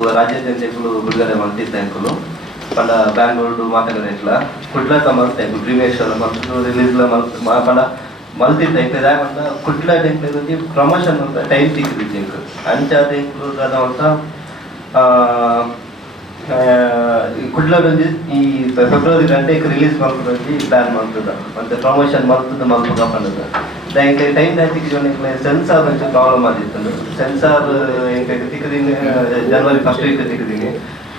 ರಾಜ್ಯಾದ್ಯಂತ ಟೆಂಪಲ್ ಬಿಡುಗಡೆ ಮಾಡ್ತಿದ್ದ ಟೆಂಪಲ್ ಪಂಡ ಬ್ಯಾಂಗ್ಳೂರು ಮಾತಾಡಿದ ಇಟ್ಲ ಕುಡ್ಲಕ ಮಲ್ತ ಭೀಮೇಶ್ವರ ಮತ್ತು ರಿಲೀಸ್ ಪಂಡ ಮಲ್ತಿದ್ದ ಇಂಕ ದಾಯಮಂತ ಕುಡ್ಲ ಟೆಂಪಲ್ ಪ್ರಮೋಷನ್ ಅಂತ ಟೈಮ್ ಸಿಕ್ಕಿದ್ದು ಇಂಕ ಅಂಚಾದ ಇಂಕ್ಲೂಡ್ ಅದಂತ ಕುಡ್ಲೊಂದು ಈ ಫೆಬ್ರವರಿ 2 ರಿಲೀಸ್ ಮಾಡ್ಕೊಂಡಿ ಪ್ಲಾನ್ ಮಾಡ್ತದ ಮತ್ತೆ ಪ್ರಮೋಷನ್ ಮಾಡ್ತದ ಮಲ್ಪಗ ಪಂಡದ ಇಂಕ ಟೈಮ್ ಸಿಕ್ಕಿದ ಸೆನ್ಸಾರ್ ಅಂತ ಪ್ರಾಬ್ಲಮ್ ಆಗಿತ್ತು ಸೆನ್ಸಾರ್ ಇಂಕ ತಿಕ್ಕದಿನ ಜನವರಿ 1 ವೀಕ್ ತಿಕ್ಕದಿನಿ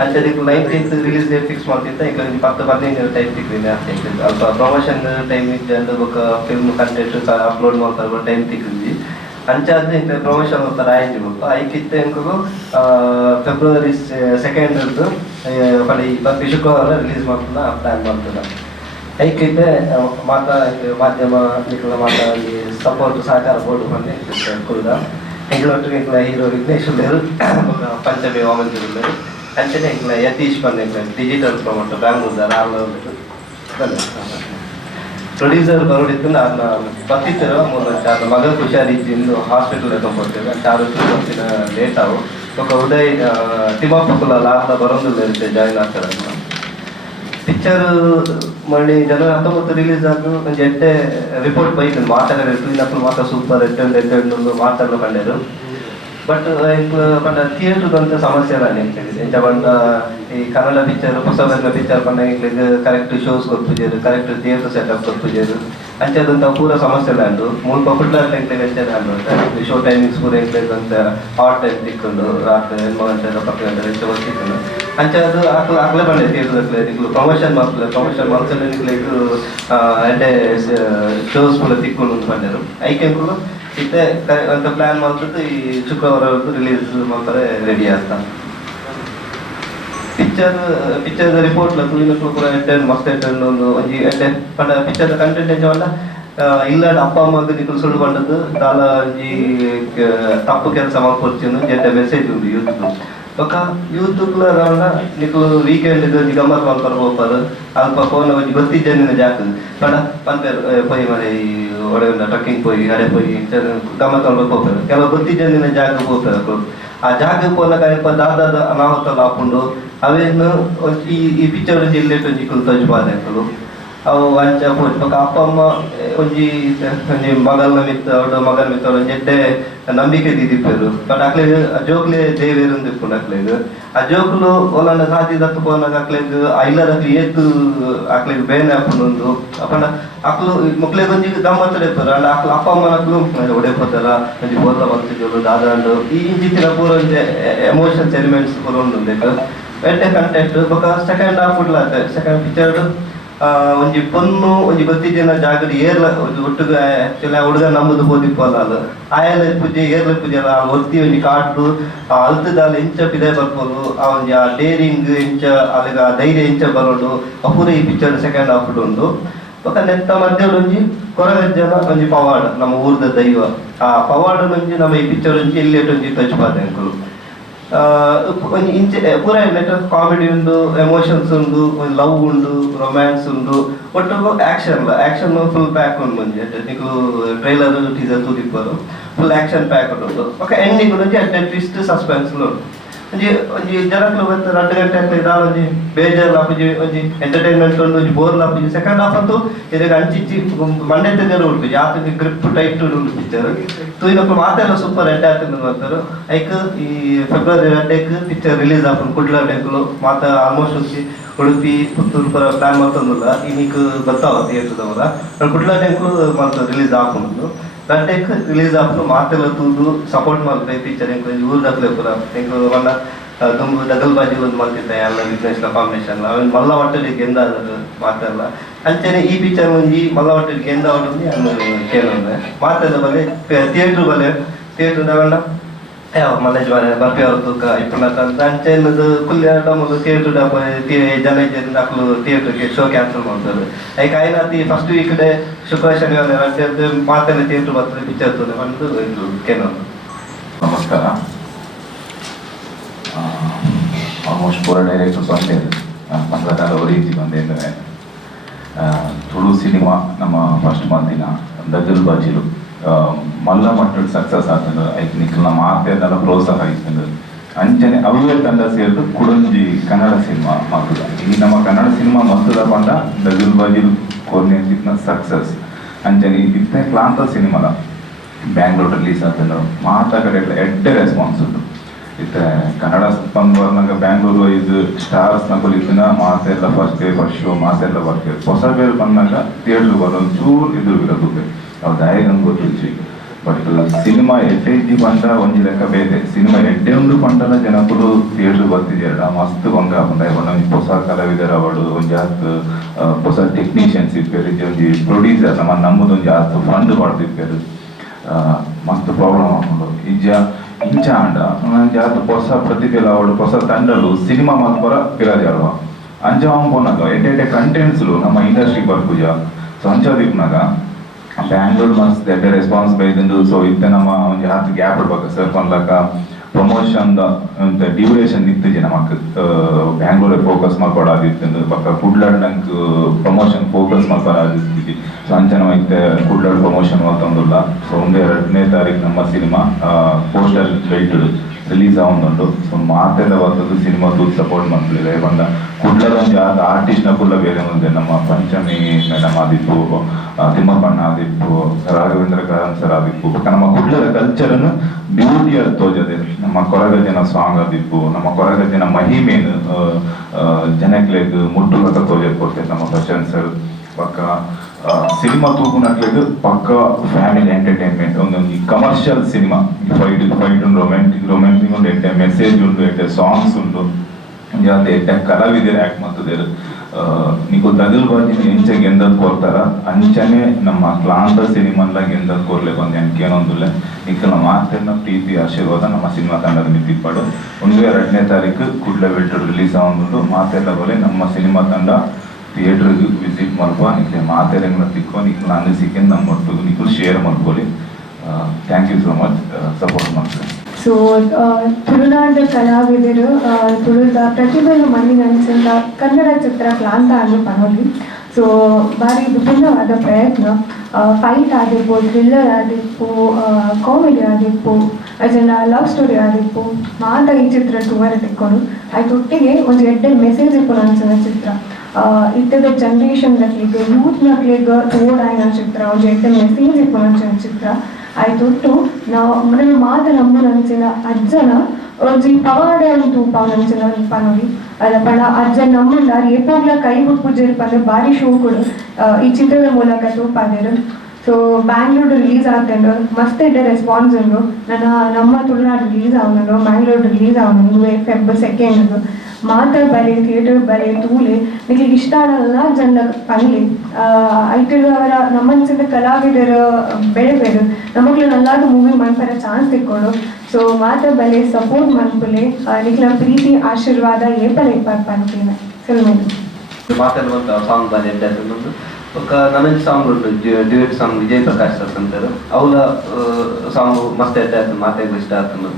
ಅಂಚದಿಕ್ಕೆ 19th ರಿಲೀಸ್ ಡೇಟ್ ಫಿಕ್ಸ್ ಮಾಡ್ತಿದ್ದ ಈಗ 10-15 ಟೈಮ್ ತಿಕ್ಕಿದ್ದೀನಿ ಅಲ್ಪ ಪ್ರಮೋಷನ್ ಟೈಮ್ ಇದ್ದ ಒಂದು ಫಿಲ್ಮ್ ಕಂಟೆಂಟ್ ಅಪ್ಲೋಡ್ ಮಾಡ್ತಾರೆ ಟೈಮ್ ತಿಕ್ಕಿದ್ವಿ ಅಂಚಾದ ಇಂಕ ಪ್ರಮೋಷನ್ ಮಾಡ್ತಾರೆ ಆಯ್ತು ಗೊತ್ತು ಐಕಿತ್ತ ಇಂಕಗೂ ಫೆಬ್ರವರಿ 2 ಪಡಿ ಶುಕ್ರವಾರ ರಿಲೀಸ್ ಮಾಡ್ತದ ಪ್ಲಾನ್ ಮಾಡ್ತದ ಐಕಿದ್ದೆ ಮಾಧ್ಯಮ ನಿಖಲ ಮಾತಾಡಿ ಸಪೋರ್ಟ್ ಸಹಕಾರ ಬೋರ್ಡ್ ಬಂದು ಕುರುದ ಇಂಗ್ಲೊಟ್ಟಿಗೆ ಇಂಕ್ಲ ಹೀರೋ ವಿಘ್ನೇಶ್ ಉಳ್ಳೇರು ಪಂಚಮಿ ವಾಮಂಜಿ ಉಳ್ಳೇರು ಅಂಚನೆ ಇಂಕ್ಲ ಯತೀಶ್ ಬಂದ ಡಿಜಿಟಲ್ ಪ್ರಮೋಟರ್ ಬ್ಯಾಂಗ್ಳೂರ್ದ ರಾವ್ಲ ಪ್ರೊಡ್ಯೂಸರ್ ಬರೋಡಿತ್ತು ಅದನ್ನ ಬರ್ತಿರ್ತಾರ ನನ್ನ ಮಗ ಹುಷಾರಿದ್ದು ಹಾಸ್ಪಿಟಲ್ ಎತ್ಕೊಂಡ್ಬರ್ತೇವೆ ಚಾರು ಲೇಟ್ ಆವು ಉದಯ್ ತಿಮ್ಮಪ್ಪಕ್ಕುಲ ಲಾಭ ಬರೋದಿಲ್ಲ ಇರುತ್ತೆ ಜಾಯಿನ್ ಆಗ್ತಾರೆ ಪಿಕ್ಚರ್ ಮಾಡಿ ಜನವರಿ 19 ರಿಲೀಸ್ ಆದ್ದು ಒಂದು ಎಡ್ಡೆ ರಿಪೋರ್ಟ್ ಬೈತು ಮಾತಾಡೋದು ಮಾತ್ರ ಸೂಪರ್ ಎಡ್ಡು ಮಾತಾಡಲು ಕಂಡರು ಬಟ್ ಪಂಡ ಥಿಯೇಟರ್ ಅಂತ ಸಮಸ್ಯೆ ಅಲ್ಲ ಎಂಚ ಪಂಡ ಈ ಕನ್ನಡ ಪಿಕ್ಚರ್ ಹೊಸ ಪಿಕ್ಚರ್ ಪಂಡ ಇಂಕ್ಲಿಗೆ ಕರೆಕ್ಟ್ ಶೋಸ್ ಕೊಡ್ಪುಜೇರು ಕರೆಕ್ಟ್ ಥಿಯೇಟರ್ ಸೆಟಪ್ ಕೊಡ್ಪುಜೇರು ಅಂಚದಂತ ಪೂರ ಸಮಸ್ಯೆ ಇಲ್ಲ ಅಂಡು ಮುಲ್ಪ ಪುಟ್ಲಾರ್ದ ಇಂಕ್ಲಿಗೆ ಅಂಚನೆ ಅಂಡು ಶೋ ಟೈಮಿಂಗ್ಸ್ ಪೂರ ಇಂಕ್ಲಿಗೆ ಅಂತ ಹಾಟ್ ಟೈಮ್ ತಿಕ್ಕೊಂಡು ರಾತ್ರಿ 8 ಗಂಟೆ 10 ಗಂಟೆ ಹೆಚ್ಚು ಬರ್ತಿತ್ತು ಅಂಚ ಅದು ಆಗ್ಲೇ ಬಂದೆ ಥಿಯೇಟರ್ ನಿಕ್ಲು ಪ್ರಮೋಷನ್ ಮಾಡ್ಸಲು ನಿಕ್ಲಿಗೆ ಎಡ್ಡೆ ಶೋಸ್ ಪೂರ ತಿಕ್ಕೊಂಡು ಬಂದರು ಐಕೆಂಗಳು ಇತ್ತೆ ಅಂತ ಪ್ಲಾನ್ ಮಾಡ್ಬಿಟ್ಟು ಈ ಶುಕ್ರವಾರವರೆಗೂ ರಿಲೀಸ್ ಮಾಡ್ತಾರೆ ರೆಡಿ ಆಗ್ತಾನೆ ಪಿಕ್ಚರ್ ರಿಪೋರ್ಟ್ ಕೂಡ ಮಸ್ತ್ ಒಂದು ಎಡ್ಡೆ ಪಂಡ ಪಿಕ್ಚರ್ ಕಂಟೆಂಟ್ ಎಂಜ ಇಲ್ಲ ಅಪ್ಪ ಅಮ್ಮಗೆ ನಿಕ್ಲು ಸುಳ್ಳು ಪಂಡದ್ದು ದಾಲ ಒಂಜಿ ತಪ್ಪು ಕೆಲಸ ಮಾಡ್ಕೊಡ್ತೀನಿ ಎಡ್ಡೆ ಮೆಸೇಜ್ ಉಂಟು ಯೂತ್ ನಿಕ್ಲು ವೀಕೆಂಡ್ ಗಮ್ಮತ್ ಮಾಡ್ಕೊಂಡು ಹೋಗ್ಬಾರು ಅಲ್ಪ ಫೋನ್ ಒಂಜಿ ಗೊತ್ತಿದ್ದೇನೆ ಜಾಕ ಪಂಡ ಪಂಪೇರು ಪೊಯ್ ಮನೆ ಒಡೆ ಟ್ರಕ್ಕಿಂಗ್ ಪೋಯಿ ಅಡೆ ಪೋಯಿ ಗಮ್ಮತ್ ಮಾಡ್ಬೇಕು ಹೋಗ್ತಾರೆ ಕೆಲವು ಗೊತ್ತಿದ್ದೇನೆ ಜಾಗ ಹೋಗ್ತಾರೆ ಆ ಜಾಗ ಪೋಲಕ ದಾದಾದ ಅನಾಹುತ ಹಾಕೊಂಡು ಅವೇನು ಈ ಪಿಕ್ಚರ್ ಜಿಲ್ಲೆ ನಿಕ್ಲು ತಜ್ಬಾದೆ ಅಂಕಲು ಅವು ಅಂಚ ಪಕ್ಕ ಅಪ್ಪ ಅಮ್ಮ ಒಂಜಿ ಮಗಲ್ನ ಮಿತ್ತ ಅವಡ ಮಗನ ಮಿತ್ತ ಒಂಜಿ ಎಡ್ಡೆ ನಂಬಿಕೆ ದಿದಿಪ್ಪೇರು ಬಟ್ ಅಕ್ಲೆಗ್ ಜೋಕ್ಲೆ ದೇವೇರು ದಿಪ್ಪುಂಡು ಅಕ್ಲೆಗ್ ಆ ಜೋಕ್ಲು ಒಲಂಡ ಸಾತಿ ದತ್ತು ಪೋನಾಗ ಅಕ್ಲೆಗ್ ಇಲ್ಲದಕ್ಲೆ ಏತು ಅಕ್ಲೆಗ್ ಬೇನೆ ಹಾಕೊಂಡು ಅಪ್ಪಂಡ ಅಕ್ಲು ಮಕ್ಳೆಗ್ ಒಂಜಿ ಗಮ್ಮತ್ ಡೆಪ್ಪರು ಅಂಡ ಅಕ್ಲು ಅಪ್ಪ ಅಮ್ಮನಕ್ಲು ಒಡೆ ಹೋದಲ್ಲ ಒಂಜಿ ಬೋರ್ಲ ಬರ್ತಿದ್ರು ದಾದಾಂಡು ಈ ಇಂಚಿತ್ತಿನ ಪೂರ ಒಂಜಿ ಎಮೋಷನ್ಸ್ ಎಲಿಮೆಂಟ್ಸ್ ಪೂರ ಉಂಡು ಬೇಕು ಎಡ್ಡೆ ಕಂಟೆಂಟ್ ಬೊಕ ಸೆಕೆಂಡ್ ಹಾಫ್ ಉಡ್ಲಾತೆ ಸೆಕೆಂಡ್ ಪಿಕ್ಚರ್ ಒಂಜಿ ಪೊನ್ನು ಒಂಜಿ ಗೊತ್ತಿದ್ದಿನ ಜಾಗದ ಏರ್ಲ ಒಟ್ಟುಗ ಆಕ್ಚುಲಿ ಹುಡುಗ ನಮ್ಮದು ಬೋದಿಪ್ಪಲ್ಲ ಅದು ಆಯಲ ಪೂಜೆ ಏರ್ಲ ಪೂಜೆ ಅಲ್ಲ ಒತ್ತಿ ಒಂಜಿ ಕಾಟು ಅಲ್ತದಾಲ ಎಂಚ ಪಿದೆ ಬರ್ಬೋದು ಆ ಒಂಜಿ ಆ ಡೇರಿಂಗ್ ಎಂಚ ಅಲ್ಲಿಗ ಧೈರ್ಯ ಎಂಚ ಬರೋಡು ಅಪೂರ ಈ ಪಿಕ್ಚರ್ ಸೆಕೆಂಡ್ ಹಾಫ್ ಉಂಡು ಬೊಕ ನೆತ್ತ ಮಧ್ಯ ಒಂಜಿ ಕೊರಗಜ್ಜನ ಒಂಜಿ ಪವಾಡ ನಮ್ಮ ಊರ್ದ ದೈವ ಆ ಪವಾಡ ಒಂಜಿ ನಮ್ಮ ಈ ಪಿಕ್ಚರ್ ಒಂಜಿ ಇಲ್ಲೇಟ್ ಒಂಜಿ ತಜ್ಪಾದೆ ಅಂಕಲು ಒಂಜಿ ಇಂಚೆ ಪೂರ ಲೆಟರ್ ಕಾಮಿಡಿ ಉಂಡು ಎಮೋಷನ್ಸ್ ಉಂಡು ಒಂದು ಲವ್ ಉಂಡು ರೊಮ್ಯಾನ್ಸ್ ಉಂಡು ಒಟ್ಟು ಆಕ್ಷನ್ ಫುಲ್ ಪ್ಯಾಕ್ ಉಂಡು ಒಂಜಿ ನೀಕು ಟ್ರೈಲರ್ ಟೀಸರ್ ತೂದಿಪ್ಪರು ಫುಲ್ ಆಕ್ಷನ್ ಪ್ಯಾಕ್ ಉಂಟು ಓಕೆ ಎಂಡಿಂಗ್ ಒಂಜಿ ಅಡ್ಡೆ ಟ್ವಿಸ್ಟ್ ಸಸ್ಪೆನ್ಸ್ ಉಂಡು ಒಂಜಿ ಜನಕ್ಲು ಬಂದು 2 ಗಂಟೆ ಆಗ್ತದೆ ಒಂಜಿ ಬೇಜಾರ್ ಲಾಪುಜಿ ಒಂಜಿ ಎಂಟರ್ಟೈನ್ಮೆಂಟ್ ಉಂಡು ಒಂಜಿ ಬೋರ್ ಲಾಪುಜಿ ಸೆಕೆಂಡ್ ಹಾಫ್ ಅಂತೂ ಇದಕ್ಕೆ ಅಂಚಿಂಚಿ ಮಂಡೆ ತೆಗೆದು ಉಂಟು ಯಾತಕ್ಕೆ ಗ್ರಿಪ್ ಟೈಟ್ ಉಂಟು ಪಿಕ್ಚರ್ ತೂಯಿನಪ್ಪ ಮಾತೆಲ್ಲ ಸೂಪರ್ ಎಡ್ಡೆ ಆಗ್ತದೆ ಅಂತಾರೆ ಐಕ್ ಈ ಫೆಬ್ರವರಿ 2 ಪಿಕ್ಚರ್ ರಿಲೀಸ್ ಆಗ್ತದೆ ಕುಡ್ಲ ಡೇಕ್ಲು ಮಾತ ಆಲ್ಮೋಸ್ಟ್ ಉಡುಪಿ ಪುತ್ತೂರು ಪರ ಪ್ಲಾನ್ ಮಾಡ್ತಂದಿಲ್ಲ ಈಗ ಬರ್ತಾವ ಥಿಯೇಟರ್ದವರ ಕುಡ್ಲ ಡೇಕ್ಲು ಮಾತು ರಿಲೀಸ್ ಹಾಕೊಂಡು 2 ರಿಲೀಸ್ ಆಪು ಮಾತೆಲ್ಲ ತೂದು ಸಪೋರ್ಟ್ ಮಾಡ್ತಾರೆ ಪಿಕ್ಚರ್ ಇಂಕ ಊರ್ ದಕ್ಲೆ ಪೂರ ಇಂಕ ಮಲ್ಲ ದುಂಬು ದಗಲ್ ಬಾಜಿ ಒಂದು ಮಾಡ್ತಿದ್ದೆ ಎಲ್ಲ ವಿಘ್ನೇಶ್ ಕಾಂಬಿನೇಷನ್ ಅವನ್ ಮಲ್ಲ ಒಟ್ಟಲ್ಲಿ ಗೆಂದ ಮಾತೆಲ್ಲ ಅಂಚನೆ ಈ ಪಿಕ್ಚರ್ ಒಂಜಿ ಮಲ್ಲ ಒಟ್ಟಲ್ಲಿ ಗೆಂದ ಹೊಟ್ಟಲ್ಲಿ ಅನ್ನು ಕೇಳೋದೆ ಮಾತೆಲ್ಲ ಬಲೆ ಥಿಯೇಟರ್ ತಗೊಂಡ ಯಾವ ಮಲೇಜ್ ಬಾರೆ ಬರ್ಪಿ ಅವ್ರ ತೂಕ ಇಪ್ಪತ್ತು ಅಂಚೆನದು ಕುಲ್ಯಾಟ ಮೊದಲು ಥಿಯೇಟರ್ ಜನ ಇದ್ದ ಅಕ್ಲು ಥಿಯೇಟರ್ಗೆ ಶೋ ಕ್ಯಾನ್ಸಲ್ ಮಾಡ್ತಾರೆ ಐಕ್ ಐನಾತಿ ಫಸ್ಟ್ ವೀಕ್ ಡೇ ಶುಕ್ರ ಶನಿವಾರ ಮಾತೆಲ್ಲ ಥಿಯೇಟರ್ ಬರ್ತದೆ ಪಿಕ್ಚರ್ ತೋದೆ ಬಂದು ಇದು ಕೇಳೋ ನಮಸ್ಕಾರ ಆಲ್ಮೋಸ್ಟ್ ಪೂರ ಡೈರೆಕ್ಟರ್ಸ್ ಒಂದೇ ಮಂಗಳಕಾರ ರೀತಿ ಬಂದಿದ್ದಾರೆ ತುಳು ಸಿನಿಮಾ ನಮ್ಮ ಫಸ್ಟ್ ಮಂದಿನ ದಗಲ್ ಬಾಜಿಲು ಮಲ್ಲ ಮಟ್ಟದ ಸಕ್ಸಸ್ ಆಗ್ತದೆ ಐಕ್ ನಿಖಲ್ ನಮ್ಮ ಆರ್ತೆಲ್ಲ ಪ್ರೋತ್ಸಾಹ ಇರ್ತದೆ ಅಂಚನೆ ಅವೇ ತಂಡ ಸೇರಿದು ಕುಡಂಜಿ ಕನ್ನಡ ಸಿನಿಮಾ ಮತ್ತದ ಈ ನಮ್ಮ ಕನ್ನಡ ಸಿನಿಮಾ ಮತ್ತದ ಬಂದ ದಗಲ್ ಬಾಜಿಲ್ ಕೋರ್ನೇತಿನ ಸಕ್ಸಸ್ ಅಂಚನೆ ಇತ್ತೆ ಕ್ಲಾಂತ ಸಿನಿಮಾದ ಬ್ಯಾಂಗ್ಳೂರ್ ರಿಲೀಸ್ ಆತನು ಮಾತ ಕಡೆ ಎಡ್ಡೆ ರೆಸ್ಪಾನ್ಸ್ ಉಂಟು ಇತ್ತೆ ಕನ್ನಡ ಬಂದಾಗ ಬ್ಯಾಂಗ್ಳೂರು ಇದು ಸ್ಟಾರ್ಸ್ ನಕಲು ಇದನ್ನ ಮಾತೆಲ್ಲ ಫಸ್ಟ್ ಶೋ ಮಾತೆಲ್ಲ ಬರ್ತೀವಿ ಹೊಸ ಬೇರೆ ಬಂದಾಗ ಥಿಯೇಟರ್ ಬರೋದು ಚೂರು ಇದು ಇರೋದು ಅವ್ರು ದಯಗಂಗೆ ಗೊತ್ತಿದ್ವಿ ಬಟ್ ಸಿನಿಮಾ ಎಡ್ಡೆ ಇದ್ದಿ ಬಂದ ಒಂದು ಲೆಕ್ಕ ಬೇರೆ ಸಿನಿಮಾ ಎಡ್ಡೆ ಒಂದು ಪಂಡಲ ಜನಕ್ಕೂ ಥಿಯೇಟರ್ ಬರ್ತಿದ್ಯಾರ ಮಸ್ತ್ ಬಂಗ ಬಂದ ಒಂದೊಂದು ಹೊಸ ಕಲಾವಿದರ ಅವಳು ಒಂದು ಜಾಸ್ತಿ ಹೊಸ ಟೆಕ್ನಿಷಿಯನ್ಸ್ ಇರ್ಬೇಕು ಒಂದು ಪ್ರೊಡ್ಯೂಸರ್ ನಮ್ಮದೊಂದು ಜಾಸ್ತಿ ಫಂಡ್ ಮಾಡ್ತಿರ್ಬೇಕು ಮಸ್ತ್ ಪ್ರಾಬ್ಲಮ್ ಹಾಕೊಂಡು ಈಜ ಇಂಚ ಅಂಡ ಜಾಸ್ತಿ ಹೊಸ ಪ್ರತಿಭೆಲ ಅವಳು ಹೊಸ ತಂಡಲು ಸಿನಿಮಾ ಮಾತ್ರ ಪಿರಾಜಾಡುವ ಅಂಚ ಹೋನಾಗ ಎಡ್ಡೆ ಕಂಟೆಂಟ್ಸ್ಲು ನಮ್ಮ ಇಂಡಸ್ಟ್ರಿ ಬರ್ಪುಜ ಸೊ ಅಂಚದಿಪ್ನಾಗ ಬ್ಯಾಂಗ್ಳೂರ್ ಮಸ್ತ್ ಎಡ್ಡೆ ರೆಸ್ಪಾನ್ಸ್ ಬೈದಂದು ಸೊ ಇತ್ತೆ ನಮ್ಮ ಒಂದು ಜಾಸ್ತಿ ಗ್ಯಾಪ್ ಇಡ್ಬೇಕು ಸರ್ ಪನ್ಲಕ ಪ್ರಮೋಷನ್ ಅಂತ ಡ್ಯೂರೇಷನ್ ಇತ್ತಿಜೆ ನಮಕ್ ಬ್ಯಾಂಗ್ಳೂರ್ ಫೋಕಸ್ ಮಾಡ್ಕೊಡಾದಿತ್ತು ಪಕ್ಕ ಕುಡ್ಲಾಡ್ನಂಕ್ ಪ್ರಮೋಷನ್ ಫೋಕಸ್ ಮಾಡ್ಕೊಡಾದಿತ್ತು ಸೊ ಅಂಚನ ಇತ್ತೆ ಕುಡ್ಲಾಡ್ ಪ್ರಮೋಷನ್ ಮಾಡ್ತಂದಿಲ್ಲ ಸೊ 1-2ನೇ ತಾರೀಕು ನಮ್ಮ ಸಿನಿಮಾ ಪೋಸ್ಟರ್ ವೆಯ್ಟ್ ರಿಲೀಸ್ ಆಗುಂಡು ಸೊ ಮಾತೆಲ್ಲ ಬರ್ತದ್ದು ಸಿನಿಮಾ ತೂತ್ ಸಪೋರ್ಟ್ ಮಾಡ್ತಿದ್ದಾರೆ ಬಂದ ಕುಡ್ಲದೊಂದು ಜಾಸ್ತಿ ಆರ್ಟಿಸ್ಟ್ನ ಕುಲ್ಲ ಬೇರೆ ಮುಂದೆ ನಮ್ಮ ಪಂಚಮಿ ಮೇಡಮ್ ಆದಿಪ್ಪು ತಿಮ್ಮಪ್ಪಣ್ಣ ಆದಿಪ್ಪು ರಾಘವೇಂದ್ರ ಕಾರನ್ ಸರ್ ಆದಿಪ್ಪು ನಮ್ಮ ಕುಡ್ಲದ ಕಲ್ಚರನ್ನು ಬ್ಯೂಟಿಯಲ್ಲಿ ತೋಜದೆ ನಮ್ಮ ಕೊರಗ ಜನ ಸಾಂಗ್ ಆದಿಪ್ಪು ನಮ್ಮ ಕೊರಗ ಜನ ಮಹಿಮೇನು ಜನಕ್ಲೆಗ್ ಮುಟ್ಟುಲಕ ತೋಜದ್ ಕೊಡ್ತೇವೆ ನಮ್ಮ ಪ್ರಶಾಂತ್ ಸರ್ ಪಕ್ಕ ಸಿನಿಮಾ ತೂಗುನಕ್ಲೆಗ್ ಪಕ್ಕ ಫ್ಯಾಮಿಲಿ ಎಂಟರ್ಟೈನ್ಮೆಂಟ್ ಒಂದೊಂದು ಕಮರ್ಷಿಯಲ್ ಸಿನಿಮಾ ಫೈಟ್ ಉಂಟು ರೊಮ್ಯಾಂಟಿಕ್ ಉಂಟು ಎಡ್ಡೆ ಮೆಸೇಜ್ ಉಂಟು ಎಡ್ಡೆ ಸಾಂಗ್ಸ್ ಉಂಟು ಜಾಸ್ತಿ ಎಡ್ಡೆ ಕಲಾವಿದರು ಆಕ್ಟ್ ಮಾಡ್ತಿದ್ದಾರೆ ನೀವು ದಗಲ್ ಬಾಜಿನ ಎಂಚೆ ಗೆಂದದ್ ಕೊಡ್ತಾರ ಅಂಚನೆ ನಮ್ಮ ಕ್ಲಾಂತ ಸಿನಿಮಾದಾಗ ಗೆಂದದ್ ಕೊರ್ಲಿಕ್ಕೆ ಒಂದು ಏನೊಂದಿಲ್ಲ ಈಕಲ ಮಾತೆಲ್ಲ ಪ್ರೀತಿ ಆಶೀರ್ವಾದ ನಮ್ಮ ಸಿನಿಮಾ ತಂಡದ ಮಿತಿಪಾಡು 1-2ನೇ ತಾರೀಕು ಕುಡ್ಲೆ ಬಿಟ್ಟು ರಿಲೀಸ್ ಆಗುಂಡು ಮಾತೆಲ್ಲ ಬೋಲೆ ನಮ್ಮ ಸಿನಿಮಾ ತಂಡ ಥಿಯೇಟರ್ಗೆ ವಿಸಿಟ್ ಮಾಡ್ಕೊ ನಿಮಗೆ ಮಾತೆಲ್ಲ ತಿಕ್ಕೋ ನಿಖಿಲ್ ಅನಿಸಿಕೆ ನಮ್ಮ ಒಟ್ಟಿಗೆ ನಿಖಿಲ್ ಶೇರ್ ಮಾಡ್ಕೊಳ್ಳಿ thank you so much support ಮಾಡ್ತೀನಿ. ಸೊ ತುಳುನಾಡ ಕಲಾವಿದರು ತುಳುದ ಪ್ರತಿಭೆಯನ್ನು ಮಣ್ಣಿನಂಚಿಂದ ಕನ್ನಡ ಚಿತ್ರ ಕ್ಲಾಂತ ಅನ್ನೋ ಪನೋಲಿ ಸೊ ಭಾರಿ ವಿಭಿನ್ನವಾದ ಪ್ರಯತ್ನ ಫೈಟ್ ಆಗಿಪ್ಪು ಥ್ರಿಲ್ಲರ್ ಆಗಿಪ್ಪು ಕಾಮಿಡಿ ಆಗಿಪ್ಪು ಅದನ್ನ ಲವ್ ಸ್ಟೋರಿ ಆಗಿಪ್ಪು ಮಾತ ಈ ಚಿತ್ರ ಟೂವರ್ ತಿಕ್ಕೊಂಡು ಆಯ್ತು ಒಟ್ಟಿಗೆ ಒಂದು ಎಡ್ಡೆ ಮೆಸೇಜ್ ಇಪ್ಪು ಅನ್ಸಿದ ಚಿತ್ರ ಇತ್ತದ ಜನ್ರೇಷನ್ಗಳಿಗೆ ಯೂತ್ನಕ್ಲಿಗೆ ತೋಡಾಯಿನ ಚಿತ್ರ ಒಂದು ಎಡ್ಡೆ ಮೆಸೇಜ್ ಇಪ್ಪು ಅನ್ಸಿನ ಚಿತ್ರ ಆಯ್ತು ನಾವು ನಮ್ಮ ಮಾತ ನಮ್ಮನಂಚಿನ ಅಜ್ಜನ ಒಂಜಿ ಪವಾಡ ಉಂಟು ಪವನಂಚಿನ ಪನೋಲಿ ಅಲ್ಲ ಪಣ ಅಜ್ಜ ನಮ್ಮನ್ನ ಏಪೋಗ್ಲ ಕೈ ಹುಟ್ಟುಜೇರು ಪಂದ್ರೆ ಭಾರಿ ಶೋ ಕೊಡು ಈ ಚಿತ್ರದ ಮೂಲಕ ತೂಪಾದೇರು ಸೊ ಬ್ಯಾಂಗ್ಳೂರ್ ರಿಲೀಸ್ ಆಗ್ತೇನೆ ಮಸ್ತ್ ಎಡ್ಡೆ ರೆಸ್ಪಾನ್ಸ್ ಉಂಡು ನಮ್ಮ ತುಳುನಾಡು ರಿಲೀಸ್ ಆಗುಂಡು ಬ್ಯಾಂಗ್ಳೂರ್ ರಿಲೀಸ್ ಆಗುಂಡು Feb 2 ಮಾತ ಬಲೆ ಥಿಯೇಟರ್ ಬಲೆ ತೂಲೆ ನಿಮಗೆ ಇಷ್ಟ ಆಗಲ್ಲ ಜನ ಪನ್ಲಿ ಐಟಲ್ ಅವರ ನಮ್ಮನ್ಸಿದ ಕಲಾವಿದರ ಬೆಳೆಬೇರು ನಮಗ್ಲು ನಲ್ಲಾದ ಮೂವಿ ಮನ್ಪರ ಚಾನ್ಸ್ ತಿಕ್ಕೊಂಡು ಸೊ ಮಾತ ಬಲೆ ಸಪೋರ್ಟ್ ಮನ್ಪುಲೆ ನಿಕ್ಲ ಪ್ರೀತಿ ಆಶೀರ್ವಾದ ಏಪಲ ಪನ್ಪೇನ ಸಿಲ್ಮೇನು ಮಾತಾಡುವಂಥ ಸಾಂಗ್ ಬಾರಿ ಒಂದು ఒక ನನಗೆ ಸಾಂಗ್ ಉಂಟು duet song Vijay Prakash sir ಅಂತಾರೆ ಅವಳ ಸಾಂಗ್ ಮಸ್ತ್ ಎಡ್ಡೆ ಆಗ್ತದೆ ಮಾತಾಡಿ ಇಷ್ಟ ಆಗ್ತದೆ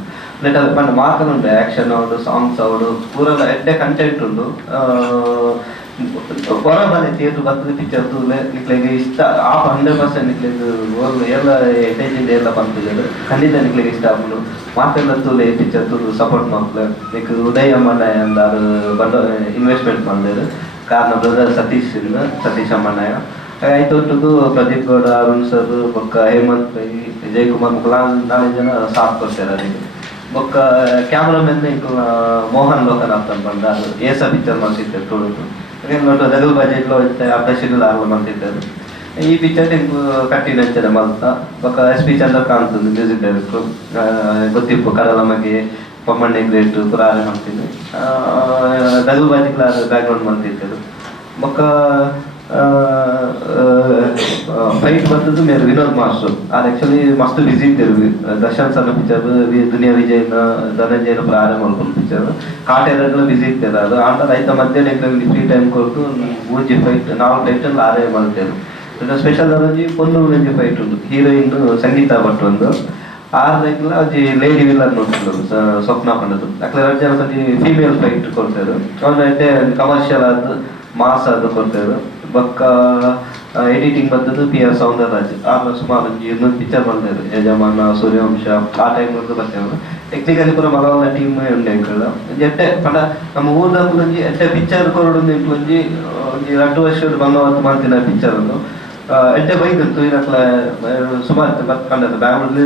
ನೆಟ್ ಅದು ಪಂಡ ಮಾತನುಂಟು ಆ್ಯಕ್ಷನ್ ಅವಳು ಸಾಂಗ್ಸ್ ಅವಳು ಪೂರೆಲ್ಲ ಎಡ್ಡೆ ಕಂಟೆಂಟ್ ಉಂಟು ಹೊರ ಬಂದೆ ಥಿಯೇಟ್ರ್ ಬರ್ತದೆ ಪಿಕ್ಚರ್ ತೂಲೆ ನಿಕ್ಲೆಗೆ ಇಷ್ಟ 100% ನಿಕ್ಲೆಗೆ ಎಲ್ಲ ಎಂಟರ್ಟೈನ್ಮೆಂಟ್ ಎಲ್ಲ ಬಂತಿದ್ದಾರೆ ಖಂಡಿತ ನಿಕ್ಲೆಗೆ ಇಷ್ಟ ಆಗ್ಬೋದು ಮಾತೆಲ್ಲ ತೂಲೆ ಪಿಕ್ಚರ್ ತೂಲು ಸಪೋರ್ಟ್ ಮಾಡ್ತಾರೆ ನಿಕ್ ಉದಯ ಅಮ್ಮಣ್ಣಯ್ಯ ಅಂದಾರು ಬಂಡ ಇನ್ವೆಸ್ಟ್ಮೆಂಟ್ ಮಾಡಿದ್ರು ಕಾರಣ ಬ್ರದರ್ ಸತೀಶ್ ಅಮ್ಮಣ್ಣಯ್ಯ ಐತೊಟ್ಟಿಗೂ ಪ್ರದೀಪ್ ಗೌಡ ಅರುಣ್ ಸರ್ ಬೊಕ್ಕ ಹೇಮಂತ್ ಪೈ ವಿಜಯ್ ಕುಮಾರ್ ಮುಖ 4 ಜನ ಸಾಥ್ ಕೊಡ್ತಾರೆ ಅದಕ್ಕೆ ಬೊಕ್ಕ ಕ್ಯಾಮ್ರಾಮನ್ ಮೋಹನ್ ಲೋಕನಾಥ್ ಅಂತ ಬಂದ ಏಸ ಪಿಕ್ಚರ್ ಮಾಡ್ತಿದ್ದಾರೆ ತುಳುದು ನೋಡಿ ದಗಲ್ ಬಜೆಟ್ಲು ಅಪ್ರೇಷನ್ ಆಗಲು ಮಾಡ್ತಿದ್ದಾರೆ ಈ ಪಿಕ್ಚರ್ ಕಟ್ಟಿ ನಚ್ಚದ ಮಲ್ತ ಬೊಕ್ಕ SP ಚಂದ್ರಕಾಂತ್ ಮ್ಯೂಸಿಕ್ ಡೈರೆಕ್ಟ್ರು ಗೊತ್ತಿಪ್ಪು ಕಡಲ ಮಗೆ ಪಮ್ಮಣ್ಣೆ ಗ್ರೇಟ್ ಪುರಾಣ ಮಾಡ್ತಿದ್ದೆ ದಗಲ್ ಬಾಜಿಕ್ಲಾರ ಬ್ಯಾಕ್ಗ್ರೌಂಡ್ ಮಾಡ್ತಿದ್ದರು ಬೊಕ್ಕ ಫೈಟ್ ಬರ್ತದ್ದು ಮೇರೆ ವಿನೋದ್ ಮಾಸ್ಟರ್ ಅದು ಆ್ಯಕ್ಚುಲಿ ಮಸ್ತ್ ಬಿಸಿ ಇದ್ದೇವೆ ದರ್ಶನ್ ಸಣ್ಣ ಪಿಕ್ಚರ್ ದುನಿಯಾ ವಿಜಯನ ಧನಂಜಯನ ಪ್ರಾರಂಭ ಮಾಡ್ಕೊಂಡು ಪಿಕ್ಚರ್ ಕಾಟೆರಗಳು ಬಿಸಿ ಇರ್ತೇವೆ ಅದು ಆಟ ರೈತ ಮಧ್ಯಾಹ್ನ ಫ್ರೀ ಟೈಮ್ ಕೊಟ್ಟು ಮೂಜಿ ಫೈಟ್ 4 ಟೈಟಲ್ 6 ಮಾಡ್ತೇವೆ ಸ್ಪೆಷಲ್ ಅರಜಿ ಪೊನ್ನೂರು ರಂಜಿ ಫೈಟ್ ಉಂಟು ಹೀರೋಯಿನ್ ಸಂಗೀತ ಭಟ್ ಒಂದು 6 ಅಜ್ಜಿ ಲೇಡಿ ವಿಲ್ಲನ್ ನೋಡ್ತಿದ್ರು ಸ್ವಪ್ನ ಪಂಡದು ಅಕ್ಲೆ 2 ಜನ ಫೀಮೇಲ್ ಫೈಟ್ ಕೊಡ್ತಾರೆ ಒಂದು ಕಮರ್ಷಿಯಲ್ ಆದ ಮಾಸ್ ಅದು ಕೊಡ್ತಾರೆ ಬೊಕ್ಕ ಎಡಿಟಿಂಗ್ ಬಂದದ್ದು PR ಸೌಂದರರಾಜ್ ಆಗ ಸುಮಾರು ಒಂಜಿ 200 ಪಿಕ್ಚರ್ ಬಂದಿರು ಯಜಮಾನ ಸೂರ್ಯವಂಶ ಆ ಟೈಮ್ ಬರ್ತೇವೆ ಟೆಕ್ನಿಕಲಿ ಪೂರ ಮಲಯಾಳ ಟೀಮ್ ಉಂಡೆ ಅಂಕಲ್ ಎಟ್ಟೆ ಪಂಡ ನಮ್ಮ ಊರ್ದ ಒಂಜಿ ಎಟ್ಟೆ ಪಿಕ್ಚರ್ ಕೊರಡು ಒಂಜಿ 2 ವರ್ಷದ ಬಂದವತ್ತು ಮಾಡ್ತಿನ ಪಿಕ್ಚರ್ ಒಂದು ಎಟ್ಟೆ ಬೈದಿತ್ತು ಇದಕ್ಲ ಸುಮಾರು ಕಂಡದ್ದು ಬ್ಯಾಂಗ್ಳೂರ್ಲಿ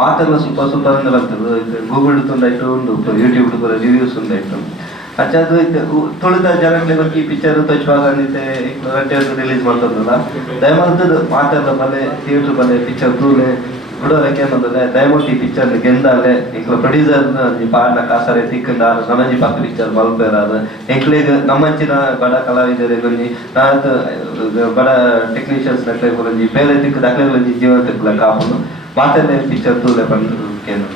ಮಾತೆಲ್ಲ ಸೂಪರ್ ಸೂಪರ್ ಅಂತ ಬರ್ತದೆ ಗೂಗಲ್ ತುಂಡಾಯ್ತು ಉಂಡು ಯೂಟ್ಯೂಬ್ ಕೂಡ ರಿವ್ಯೂಸ್ ಉಂಡಾಯ್ತು ಅಚ್ಚದು ತುಳಿದ ಜನಕ್ಕೆ ಈ ಪಿಕ್ಚರ್ ತೋಚುವಾಗ ರಿಲೀಸ್ ಮಾಡ್ತದಲ್ಲ ದಯಮಾಡ್ತದ್ದು ಮಾತೆಲ್ಲ ಬಲೆ ಥಿಯೇಟರ್ ಬಲೆ ಪಿಕ್ಚರ್ ತೂಲೆ ಬಿಡೋದಕ್ಕೆ ಏನಂದ್ರೆ ದಯಮಾಡಿ ಈ ಪಿಕ್ಚರ್ ಗೆಂದಾಲೆ ಈಗ ಪ್ರೊಡ್ಯೂಸರ್ ಪಾಡ್ನ ಕಾಸಾರೆ ತಿಕ್ಕಂಡ ನಮಜಿ ಪಕ್ಕ ಪಿಕ್ಚರ್ ಮಲ್ಪೇರಾದ ಎಂಕ್ಲೆಗ್ ನಮ್ಮಂಚಿನ ಬಡ ಕಲಾವಿದರಿಗೆ ಒಂಜಿ ನಾತ್ ಬಡ ಟೆಕ್ನಿಷಿಯನ್ಸ್ ನಕ್ಲೆ ಒಂಜಿ ಬೇರೆ ತಿಕ್ಕ ದಾಖಲೆ ಒಂಜಿ ಜೀವನ ತಿಕ್ಕಲ ಕಾಪುನು ಮಾತೆಲ್ಲ ಪಿಕ್ಚರ್ ತೂಲೆ ಬಂದು ಕೇನು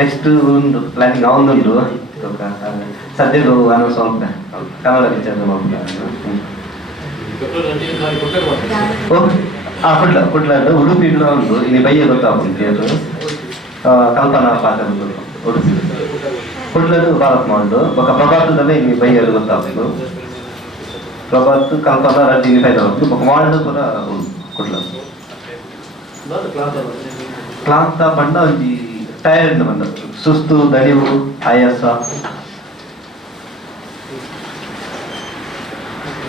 ನೆಕ್ಸ್ಟ್ ಒಂದು ಪ್ಲಾನಿಂಗ್ ಅವನೊಂದು ಸದ್ಯಕ್ಕೆ ಅನೌನ್ಸ್ ಆಗ್ತದೆ ಕನ್ನಡ ಪಿಕ್ಚರ್ ಕುಡ್ಲಾಡು ಉಡುಪಿ ಒಂದು ಇಲ್ಲಿ ಬೈಯ ಗೊತ್ತಾಗ್ತದೆ ಥಿಯೇಟರ್ ಕಲ್ಪನಾ ಪಾತ್ರ ಉಡುಪಿ ಕುಡ್ಲಾಡು ಭಾರತ್ ಮಾಡು ఒక ಪ್ರಭಾತದಲ್ಲೇ ಇಲ್ಲಿ ಬೈಯ ಗೊತ್ತಾಗ್ತದೆ ಪ್ರಭಾತ್ ಕಲ್ಪನಾ ರೆಡ್ಡಿ ಫೈಲ್ ಆಗ್ತದೆ ఒక ಮಾಡು ಕೂಡ ಕುಡ್ಲಾಡು ಕ್ಲಾಂತ ಪಂಡ ಒಂಜಿ ಟೈರ್ಡ್ ಬಂದ ಸುಸ್ತು ದಣಿವು ಆಯಾಸ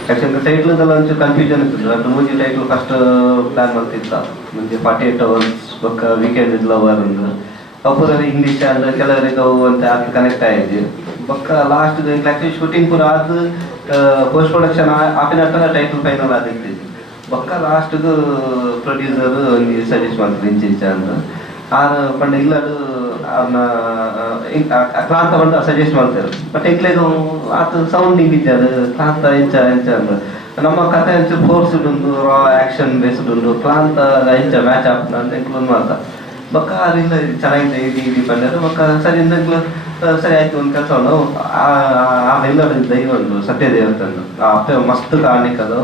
ಯಾಕಂದ್ರೆ ಟೈಟ್ಲದೆಲ್ಲ ಒಂಚೂರು ಕನ್ಫ್ಯೂಷನ್ ಇರ್ತದೆ ಅದು ಮುಂಚೆ ಟೈಟ್ಲ್ ಫಸ್ಟ್ ಪ್ಲಾನ್ ಮಾಡ್ತಿತ್ತ ಮುಂಚೆ 48 hours ಬೊಕ್ಕ ವೀಕೆಂಡ್ ಇದ್ ಲವರ್ ಅಂದು ಅಪೂರಲ್ಲಿ ಇಂಗ್ಲೀಷ್ ಅಂದ್ರೆ ಕೆಲವರಿಗೆ ಅವು ಅಂತ ಆಗಿ ಕನೆಕ್ಟ್ ಆಯ್ತು ಬೊಕ್ಕ ಲಾಸ್ಟ್ ಆಕ್ಚುಲಿ ಶೂಟಿಂಗ್ ಪೂರ ಆದ ಪೋಸ್ಟ್ ಪ್ರೊಡಕ್ಷನ್ ಆಪಿನ ಟೈಟ್ಲ್ ಫೈನಲ್ ಆದಿತ್ತು ಬೊಕ್ಕ ಲಾಸ್ಟ್ಗೂ ಪ್ರೊಡ್ಯೂಸರ್ ಒಂದು ಸಜೆಸ್ಟ್ ಮಾಡ್ತಾರೆ ಇಂಚ ಅಂತ ಆರು ಪಂಡ ಇಲ್ಲದು ಅವನ್ನ ಕ್ಲಾಂತ ಬಂದು ಸಜೆಸ್ಟ್ ಮಾಡ್ತಾರೆ ಬಟ್ ಎಂಕ್ಲೆಗೂ ಆತ ಸೌಂಡಿಂಗ್ ಇದ್ದಾರೆ ಕ್ಲಾಂತ ಎಂಚ ಅಂದ್ರೆ ನಮ್ಮ ಕಥೆ ಎಂಚು ಫೋರ್ಸ್ಡ್ ಉಂಟು ರಾ ಆ್ಯಕ್ಷನ್ ಬೇಸ್ಡ್ ಉಂಟು ಕ್ಲಾಂತ ಎಂಚ ಮ್ಯಾಚ್ ಆಗ್ತದೆ ಅಂತ ಎಂಕ್ಲೊಂದು ಮಾಡ್ತಾರೆ ಬೊಕ್ಕ ಅಲ್ಲಿಂದ ಚೆನ್ನಾಗಿದೆ ಇದು ಬಂದಿದ್ದು ಬೊಕ್ಕ ಸರಿ ಇಂದಕ್ಲು ಸರಿ ಆಯ್ತು ಒಂದು ಕೆಲಸ ಉಂಟು ಆಮೇಲೆ ದೈವ ಉಂಟು ಸತ್ಯ ದೇವಸ್ಥಾನ ಅಪ್ಪ ಮಸ್ತ್ ಕಾಣಿಕದು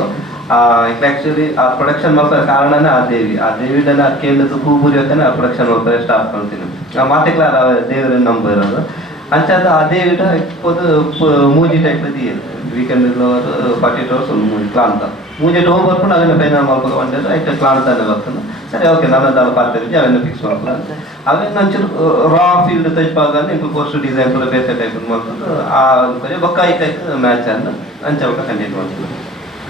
ಆಕ್ಚುಲಿ ಆ ಪ್ರೊಡಕ್ಷನ್ ಮಾಡ್ತಾರೆ ಕಾರಣನೇ ಆ ದೇವಿಡನ್ನ ಕೇಳಿದ್ದು ಹೂಬೂರಿ ಹೊತ್ತನೇ ಆ ಪ್ರೊಡಕ್ಷನ್ ಮಾಡ್ತಾರೆ ಸ್ಟಾರ್ಟ್ ಮಾಡ್ತೀನಿ ಆ ಮಾತೆಕ್ಲ ದೇವರ ನಂಬರ್ ಇರೋದು ಅಂಚಾದ ಆ ದೇವಿಡ ಮೂಜಿ ಟೈಪ್ ವೀಕೆಂಡ್ 48 hours ಒಂದು ಮೂಜಿ ಕ್ಲಾಂತ ಮೂಜಿ ಹೋಗಿ ಬರ್ಕೊಂಡು ಅದನ್ನ ಫೈನಲ್ ಮಾಡ್ಕೊಂಡು ಬಂದಿದ್ದು ಆಯ್ತು ಕ್ಲಾಂತಾನೆ ಬರ್ತದೆ ಸರಿ ಓಕೆ ನನ್ನದೆಲ್ಲ ಪಾತ್ರೆ ಅವೆಲ್ಲ ಫಿಕ್ಸ್ ಮಾಡ್ಕೊಂಡು ಅವೇನು ಒಂಚೂರು ರಾ ಫೀಲ್ಡ್ ತೈಪಾಗ ಇಂಕು ಪೋಸ್ಟ್ ಡಿಸೈನ್ ಕೂಡ ಬೇರೆ ಟೈಪ್ ಮಾಡ್ಕೊಂಡು ಆ ಬೊಕ್ಕ ಐಕಾಯ್ತು ಮ್ಯಾಚ್ ಅನ್ನು ಅಂಚ ಕಂಟಿನ್ಯೂ ಮಾಡ್ತೀನಿ